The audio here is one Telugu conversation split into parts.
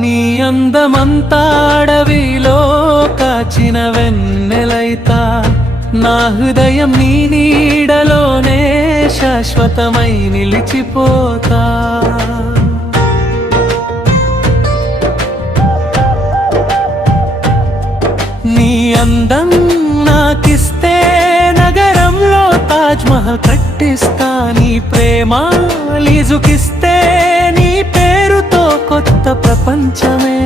నీ అందమంతా అడవిలో కాచిన వెన్నెలైతా, నా హృదయం నీ నీడలోనే శాశ్వతమై నిలిచిపోతా. నీ అందం నాకిస్తే నగరంలో తాజ్ మహల్ కట్టిస్తా. నీ ప్రేమ లీజుకిస్తే నీ పేరుతో కొత్త ప్రపంచమే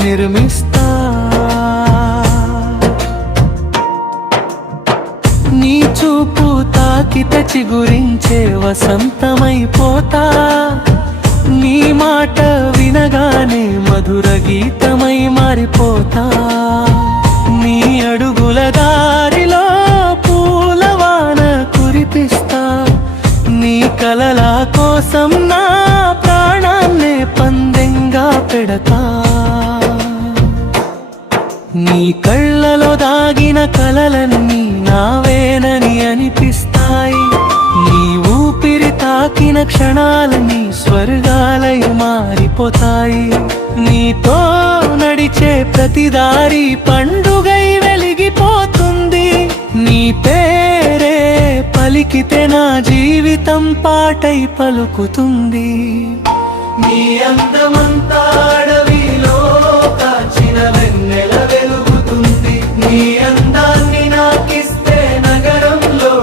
నిర్మిస్తా. నీ చూపు తాకితే చిగురించే వసంతమైపోతా. నీ మాట వినగానే మధుర గీతమై మారిపోతా. నీ అడుగుల దారిలో పూలవాన కురిపిస్తా. నీ కలల కోసం నా ప్రాణాన్నే పందెంగా పెడతా. నీ కళ్ళలో దాగిన కలలన్నీ నావేనని అనిపిస్తాయి. నీ ఊపిరి తాకిన క్షణాలని స్వర్గాలై మారిపోతాయి. నీతో నడిచే ప్రతి దారి పండుగై వెలిగిపోతుంది. నీ పేరే పలికితే నా జీవితం పాటై పలుకుతుంది. నీ అందమంతా అడవిలో కాచిన వెన్నెల వెలుగుతుంది. నీ అందాన్ని నాకిస్తే నగరంలో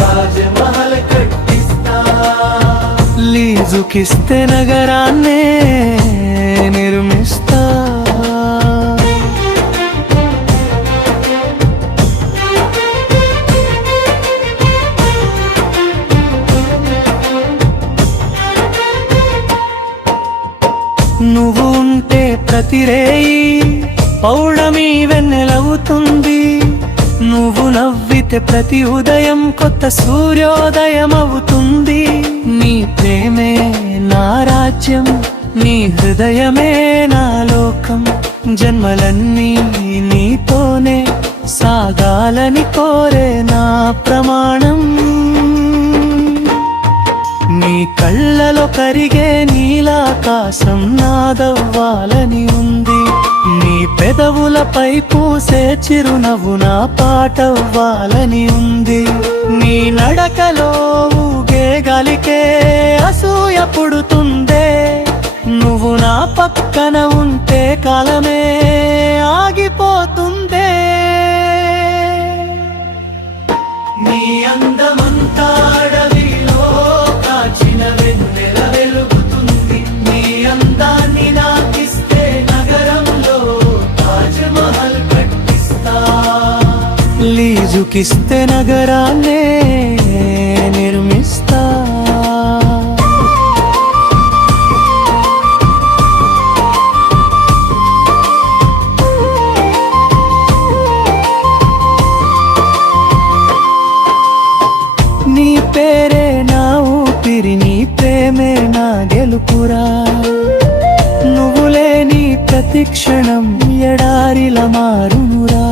తాజ్ మహల్ కట్టిస్తా. లీజుకిస్తే నగరాన్నే నిర్మిస్తా. నువ్వు ఉంటే ప్రతి రేయి పౌర్ణమి వెన్నెలవుతుంది. నువ్వు నవ్వితే ప్రతి ఉదయం కొత్త సూర్యోదయం అవుతుంది. నీ ప్రేమే నా రాజ్యం, నీ హృదయమే నా లోకం. జన్మలన్నీ నీతోనే సాగాలని కోరే నా ప్రమాణం. నీ కళ్ళలో కరిగే నీలాకాశం నాదవ్వాలని ఉంది. నీ పెదవులపై పూసే చిరునవ్వు నా పాటవ్వాలని ఉంది. నీ నడకలో ఊగే గాలికే అసూయ పుడుతుందే. నువ్వు నా పక్కన ఉంటే కాలమే ఆగిపోతుందే. నీ అందమంతా అడవిలో కాచిన వెన్నెల వెలుగుతుంది. నీ అందాన్ని నాకిస్తే నగరంలో తాజ్ మహల్ కట్టిస్తా. లీజుకిస్తే నగరాన్నే నిర్మిస్తా. నీ పేరే నా ఊపిరి, నీ ప్రేమే నా గెలుపురా. నువ్వు లేని ప్రతి క్షణం ఎడారిలా మారునురా.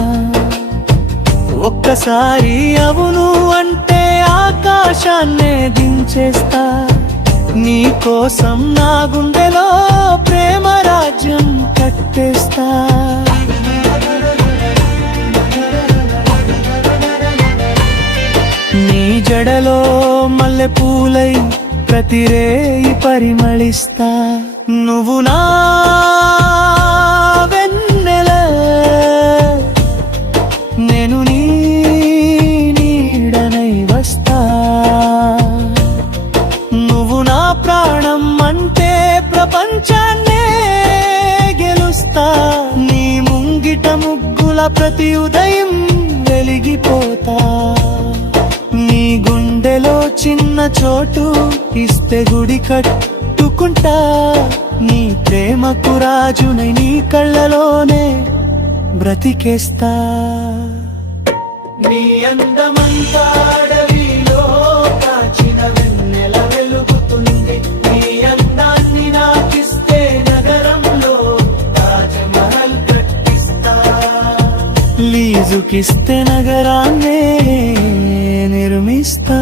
ఒక్కసారి అవును అంటే ఆకాశాన్నే దించేస్తా. నీ కోసం నా గుండెలో ప్రేమ రాజ్యం కట్టేస్తా. నీ జడలో మల్లె పూలై ప్రతి రేయి పరిమళిస్తా. నువ్వు నా వెన్నెల, నేను నీ నీడనై వస్తా. నువ్వు నా ప్రాణం అంటే ప్రపంచాన్నే గెలుస్తా. నీ ముంగిట ముగ్గుల ప్రతి ఉదయం వెలిగిపోతా. నీ గుండెలో చిన్న చోటు ఇస్తే గుడి కట్టుకుంటా. నీ ప్రేమకు రాజునై నీ కళ్ళలోనే బ్రతికేస్తా. నీ అందమంతా అడవిలో కాచిన వెన్నెల వెలుగుతుంది. నీ అందాన్ని నాకిస్తే నగరంలో తాజ్ మహల్ కట్టిస్తా. లీజుకిస్తే నగరాన్నే నిర్మిస్తా.